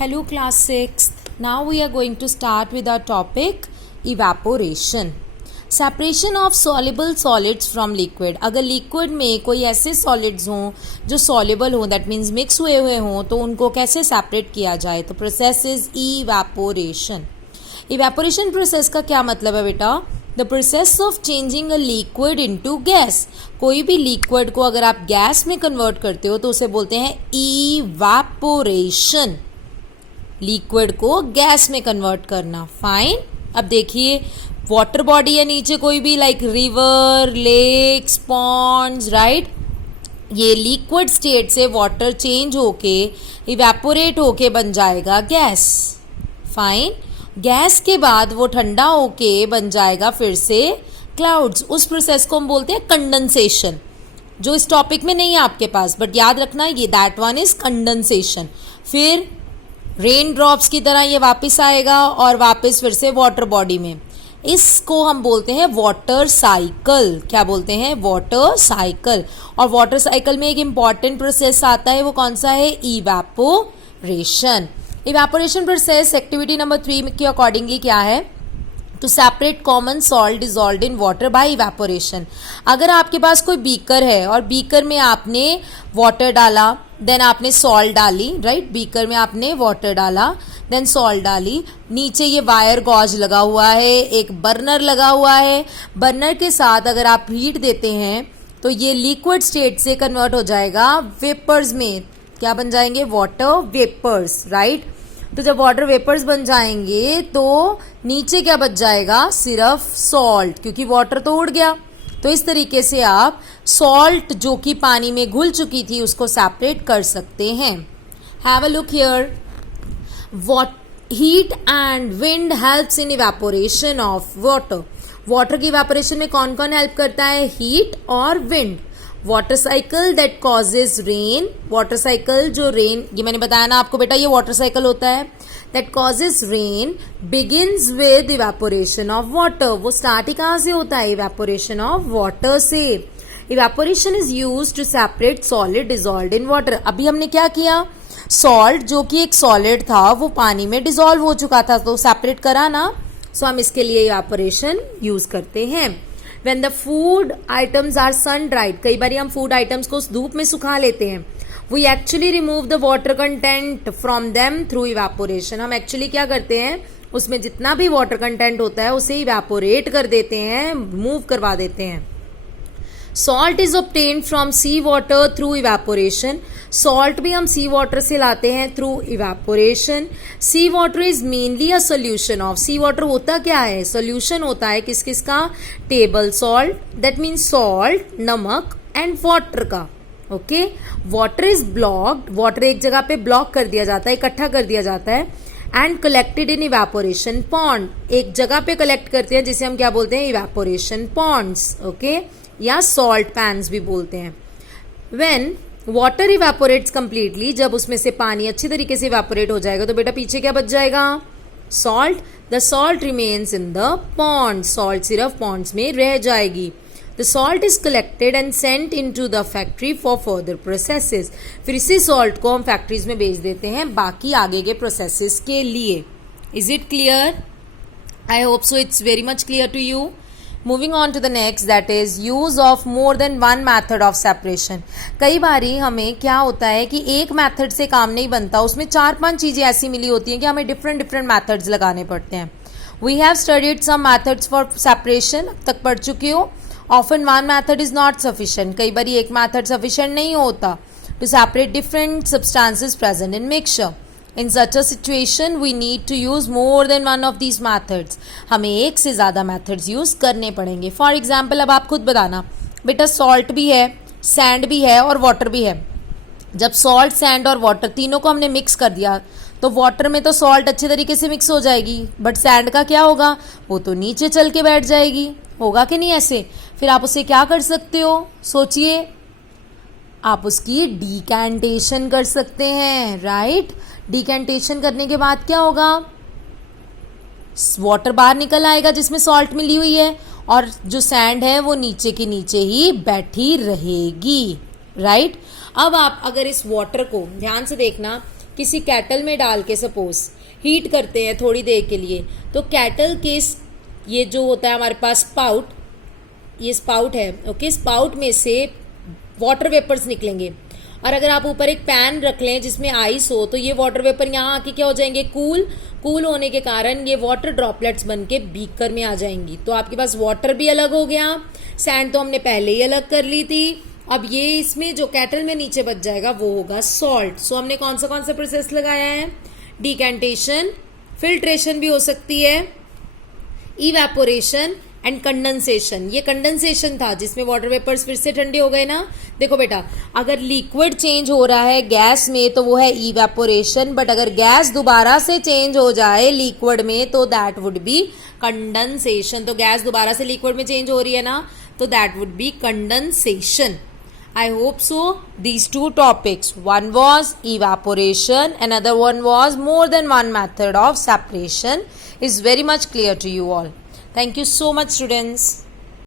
Hello class 6th. Now we are going to start with our topic evaporation. Separation of soluble solids from liquid. अगर liquid में कोई ऐसे solids हों जो soluble हों, that means mix हुए हुए हों, तो उनको कैसे सेपरेट किया जाए. तो process is evaporation. Evaporation process का क्या मतलब है बेटा? The process of changing a liquid into gas. कोई भी लिक्विड को अगर आप गैस में कन्वर्ट करते हो तो उसे बोलते हैं इवेपोरेशन. लिक्विड को गैस में कन्वर्ट करना. फाइन. अब देखिए वाटर बॉडी है नीचे कोई भी, like river, lakes, ponds, right. ये लिक्विड स्टेट से वाटर चेंज होके इवेपोरेट होके बन जाएगा गैस. फाइन. गैस के बाद वो ठंडा होके बन जाएगा फिर से क्लाउड्स. उस प्रोसेस को हम बोलते हैं कंडेंसेशन, जो इस टॉपिक में नहीं है आपके पास, बट याद रखना ये दैट वन इज कंडेंसेशन. फिर रेन ड्रॉप्स की तरह ये वापस आएगा और वापस फिर से वाटर बॉडी में. इसको हम बोलते हैं वाटर साइकिल. क्या बोलते हैं? Water cycle. और वाटर साइकिल में एक इम्पॉर्टेंट प्रोसेस आता है, वो कौन सा है? Evaporation. Evaporation process activity number 3 के अकॉर्डिंगली क्या है? To separate common salt dissolved in water by evaporation. अगर आपके पास कोई बीकर है और बीकर में आपने वाटर डाला, देन आपने सॉल्ट डाली, राइट. बीकर में आपने वाटर डाला, देन सॉल्ट डाली. नीचे ये वायर गॉज लगा हुआ है, एक बर्नर लगा हुआ है. बर्नर के साथ अगर आप हीट देते हैं तो ये लिक्विड स्टेट से कन्वर्ट हो जाएगा वेपर्स में. क्या बन जाएंगे? Water vapours, right. तो जब वाटर वेपर्स बन जाएंगे तो नीचे क्या बच जाएगा? सिर्फ सॉल्ट, क्योंकि वाटर तो उड़ गया. तो इस तरीके से आप सॉल्ट जो कि पानी में घुल चुकी थी उसको सेपरेट कर सकते हैं. Have a look here. Heat and wind helps in evaporation of water. Water की इवेपोरेशन में कौन कौन हेल्प करता है? हीट और wind. Water cycle that causes rain. Water cycle जो रेन, ये मैंने बताया ना आपको बेटा, ये वाटर साइकिल होता है. That causes rain begins with evaporation of water. वो स्टार्ट ही कहाँ से होता है? इवेपोरेशन ऑफ वाटर से. Evaporation is used to separate solid dissolved in water. अभी हमने क्या किया? सॉल्ट जो कि एक सॉलिड था वो पानी में डिजॉल्व हो चुका था, तो सेपरेट करा ना. सो हम इसके लिए इवेपोरेशन यूज करते हैं. When the food items are sun dried, कई बार हम फूड आइटम्स को धूप में सुखा लेते हैं. We actually remove the water content from them through evaporation. हम एक्चुअली क्या करते हैं? उसमें जितना भी वाटर कंटेंट होता है उसे इवेपोरेट कर देते हैं, मूव करवा देते हैं. Salt is obtained from sea water through evaporation. Salt भी हम सी वाटर से लाते हैं through evaporation. Sea water is mainly a solution of. Sea water होता क्या है? सोल्यूशन होता है किस किस का? Table salt, that means salt, नमक एंड वाटर का. Okay. Water is blocked. Water एक जगह पे ब्लॉक कर दिया जाता है, इकट्ठा कर दिया जाता है. And collected in evaporation pond. एक जगह पे कलेक्ट करते हैं जिसे हम क्या बोलते हैं? Evaporation ponds. ओके. या सॉल्ट पैन्स भी बोलते हैं. व्हेन वाटर इवेपोरेट्स कंप्लीटली, जब उसमें से पानी अच्छी तरीके से इवेपोरेट हो जाएगा तो बेटा पीछे क्या बच जाएगा? Salt. The salt remains in the pond. Salt सिर्फ पॉन्ड्स में रह जाएगी. The salt is collected and sent in to the factory for further processes. फिर इसी सॉल्ट को हम फैक्ट्रीज में भेज देते हैं बाकी आगे के प्रोसेसेस के लिए. Is it clear? I hope so. It's very much clear to you. Moving on to the next, that is use of more than one method of separation. कई बारी हमें क्या होता है कि एक मेथड से काम नहीं बनता, उसमें 4-5 चीज़ें ऐसी मिली होती हैं कि हमें डिफरेंट मेथड्स लगाने पड़ते हैं. We have studied some methods for separation. अब तक पढ़ चुके हो. Often one method is not sufficient. कई बारी एक मेथड sufficient नहीं होता to separate different substances present in mixture. In such a situation, we need to use more than one of these methods. हमें एक से ज़्यादा methods use करने पड़ेंगे. For example, अब आप खुद बताना बेटा, सॉल्ट भी है, सैंड भी है और वाटर भी है. जब सॉल्ट, सैंड और वाटर तीनों को हमने मिक्स कर दिया तो वाटर में तो सॉल्ट अच्छे तरीके से मिक्स हो जाएगी, बट सैंड का क्या होगा? वो तो नीचे चल के बैठ जाएगी. होगा कि नहीं ऐसे? फिर आप उसे क्या कर सकते हो? सोचिए. आप उसकी डिकैंटेशन कर सकते हैं, राइट. डिकैंटेशन करने के बाद क्या होगा? वाटर बाहर निकल आएगा जिसमें सॉल्ट मिली हुई है, और जो सैंड है वो नीचे के नीचे ही बैठी रहेगी, राइट. अब आप अगर इस वाटर को ध्यान से देखना किसी कैटल में डाल के सपोज हीट करते हैं थोड़ी देर के लिए, तो कैटल के ये जो होता है हमारे पास स्पाउट, ये स्पाउट है, ओके, स्पाउट में से वाटर वेपर्स निकलेंगे। और अगर आप ऊपर एक पैन रख लें जिसमें आइस हो, तो ये वाटर वेपर यहाँ आके क्या हो जाएंगे, कूल होने के कारण ये वाटर ड्रॉपलेट्स बन के बीकर में आ जाएंगी। तो आपके पास वाटर भी अलग हो गया, सैंड तो हमने पहले ही अलग कर ली थी। अब ये इसमें जो कैटल में नीचे बच जाएगा वो होगा सॉल्ट। सो हमने कौन सा प्रोसेस लगाया है, डिकैंटेशन, फिल्ट्रेशन भी हो सकती है, इवेपोरेशन एंड कंडेंसेशन। ये कंडेंसेशन था जिसमें वाटर वेपर्स फिर से ठंडे हो गए ना। देखो बेटा, अगर लिक्विड चेंज हो रहा है गैस में तो वो है इवेपोरेशन, बट अगर गैस दोबारा से चेंज हो जाए लिक्विड में तो दैट वुड बी कंडेंसेशन। तो गैस दोबारा से लिक्विड में चेंज हो रही है ना, तो that would be condensation. I hope so. These two topics, one was evaporation, another one was more than one method of separation, is very much clear to you all. Thank you so much, students.